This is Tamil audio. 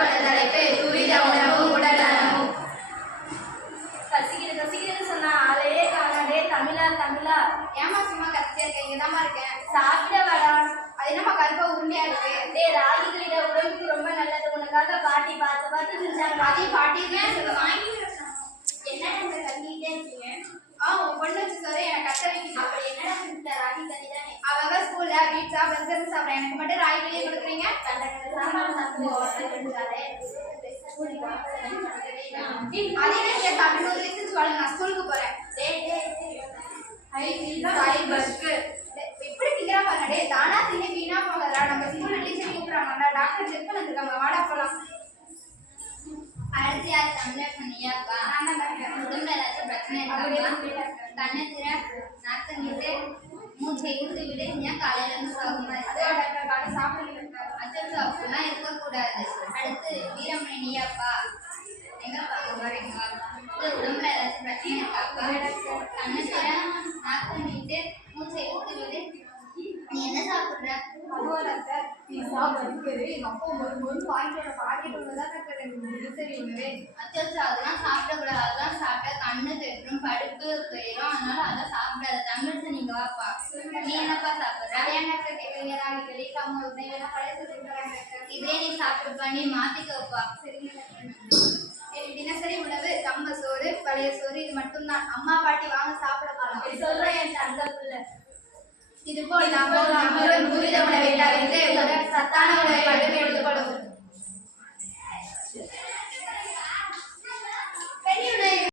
எடுத்துக்கொண்ட தலைப்பு துரித உணவும் உடல் நலமும். கசிக்கிறது சொன்னா ஆளையே காணாதே. தமிழா தமிழா ஏமா சும்மா கத்திட்டே இருக்க? இங்கதாம்மா இருக்கேன். சாப்பிட வரா. அது என்னம்மா கருப்பா உருண்டையா இருக்கு? ராகிகளிட உடம்புக்கு ரொம்ப நல்லது. உனக்காக பாட்டி பார்த்து செஞ்சாங்க. அதையும் பாட்டிதான் வாங்கி என்னடா இந்த கத்திக்கிட்டே இருக்கீங்க? உன் பொண்ணு வச்சு சொல்ல எனக்கு கத்த வைக்கணும். அப்படி என்னடா செஞ்ச? ராகி களி தானே. அவ ஸ்கூல்ல பீட்சா பர்கர் சாப்பிட்றேன், எனக்கு மட்டும் ராகி களியே கொடுக்குறீங்க. சாம்பார் சாப்பிட்டு அதே சாப்பிட்டு லிசன்ஸ் வாங்க, நான் ஸ்கூலுக்கு போறேன். எப்படி திங்கிறா பாருங்க. டே தானா திங்க வீணா போகலா. நம்ம சின்ன டீச்சர் கூப்பிடுறாங்கடா, டாக்டர் செக் பண்ணிருக்காங்க, வாடா போலாம். அடுத்து யார்? தமிழர் சொன்னியாப்பா. உடம்புல ஏதாச்சும் பிரச்சனை இருக்காப்பா? கண்ணை திற, நாக்கு நீட்டு, மூச்சை இழுத்து விடு. ஏன் காலையில இருந்து சோகமா இருக்கு? அச்சோ அப்படிலாம் இருக்கக்கூடாது. அடுத்து வீரமணி நீயாப்பா. எங்க பார்க்க போறீங்க? உடம்புல ஏதாச்சும் பிரச்சனை இருக்காப்பா? கண்ணை திற, நாக்கு நீட்டு, மூச்சை இழுத்து விடு. நீ என்ன சாப்பிடுற? அதெல்லாம் சாப்பிடக்கூடாது. அதெல்லாம் சாப்பிட்டா கண்ணு கெட்டுரும், படுப்பு போயிடும். அதனால அதெல்லாம் சாப்பிடாத. தமிழ் நீங்க வாப்பா. நீ என்னப்பா சாப்பிடுற? இதே நீ சாப்பிடுப்பா. நீ மாத்திக்க வைப்பா. தினசரி உணவு கம்ம சோறு, பழைய சோறு, இது மட்டும்தான். அம்மா பாட்டி வாங்க சாப்பிட போலாம். சொல்றேன் என் தங்க பிள்ளை. இதுபோல் நாம் துரித உணவை தவிர்த்து சத்தான உணவை மட்டுமே எடுத்துக்கொள்வோம்.